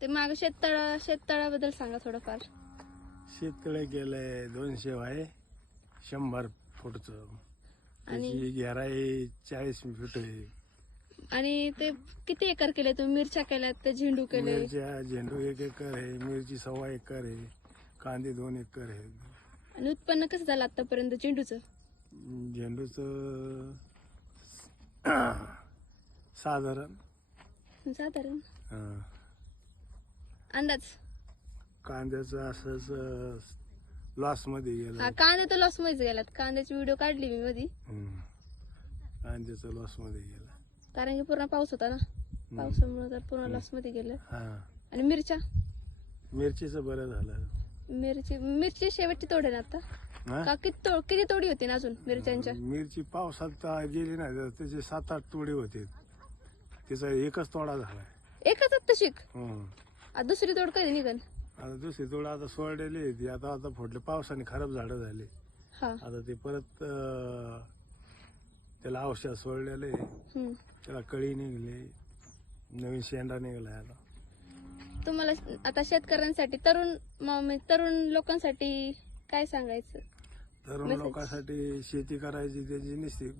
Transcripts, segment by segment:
ते माग शेततळ्याबद्दल सांगा थोडंफार. शेततळे गेलंय 200 आहे 100 फूटचं. आणि त्याची गहराई 40 फूट आहे. आणि ते किती एकर केले तुम्ही? मिरच्या केल्यात, ते झेंडू केले. मिरच्या झेंडू 1 एकर आहे, मिरची 1.25 एकर आहे, कांदे 2 एकर आहे. आणि उत्पन्न कसं झालं आतापर्यंत झेंडूचं? झेंडूचं साधारण साधारण अं, अंदाज? कांद्याचं असंच लॉस मध्ये गेलं. हा, कांदे तर लॉस मध्ये गेलात. कांद्याची व्हिडिओ काढली मी मध्ये. कांद्याचं लॉस मध्ये गेलं. कारण की पूर्ण पाऊस होता ना, पावसामुळे तर पूर्ण लॉस मध्ये गेलं. हा, आणि मिरच्या? मिरचीचं बरं झालं. मिरची शेवटची तोड आहे ना आता? हा? का किती तोडी होती ना अजून मिरच्यांच्या? मिरची पावसात गेली नाही तर त्याचे 7-8 तोडे होते. त्याचा एकच तोडा झालाय. एकच आता शिक. हं. आता दुसरी तोड कधी निघन? आता दुसरी तोडा आता सोडलेली आहे ती. आता फोडले, पावसाने खराब झाडं झाले. हा. आता ते परत त्याला औषध सोडलेले, हम्म. त्याला कळी निघली, नवीन शेंडा निघाला आता. तुम्हाला आता शेतकऱ्यांसाठी, तरुण लोकांसाठी काय सांगायचं? तरुण Message. लोकांसाठी शेती करायची, त्याची नुसती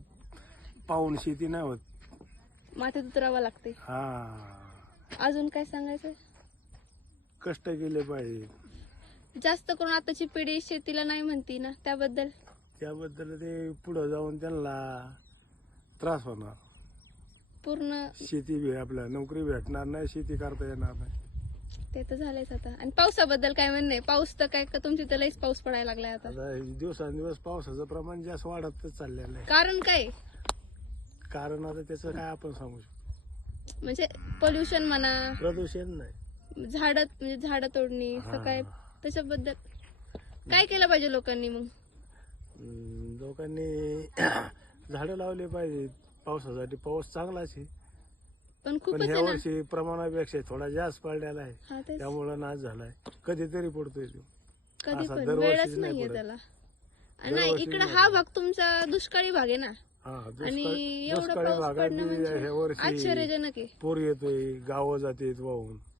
पाहून शेती नाही होत. मातीत उतरावं लागते. हा, अजून काय सांगायचं? कष्ट केले पाहिजे. जास्त करून आताची पिढी शेतीला नाही म्हणती ना, त्याबद्दल ते पुढे जाऊन त्यांना त्रास होणार. पूर्ण शेती आपल्याला नोकरी भेटणार नाही, शेती करता येणार नाही. ते तर झालंच आता. आणि पावसाबद्दल काय म्हणणं आहे? पाऊस तर काय, तुमची तर लईच पाऊस पडायला लागलाय आता. आता दिवसांदिवस पावसाचं प्रमाण जास्त वाढतच चाललेलं आहे. कारण काय? कारण आता त्याचं काय आपण सांगू शकतो. म्हणजे पोल्युशन म्हणा, प्रदूषण नाही, झाडं तोडणी, हा. काय त्याच्याबद्दल काय केलं पाहिजे लोकांनी मग? लोकांनी झाडं लावले पाहिजे. पावसासाठी पाऊस चांगलाच आहे, पण पण खूपच ह्या आहे ना. वर्षी प्रमाणापेक्षा थोडा जास्त पडलेला आहे. हा, तेच. त्यामुळं नाश झालाय. कधीतरी पडतोय तो. कधी असा पण दरवर्षीच वेळच नाही नाहीये पडत. त्याला. आणि नाही, दरवर्षी इकडे नाही हा पडत. भाग तुमचा दुष्काळी भाग आहे ना. हा, आणि एवढं दुष्काळी पाऊस भागात पडणं बी म्हणजे ह्या वर्षी आश्चर्यजनक आहे. पूर येतोय, गावं जाते वाहून.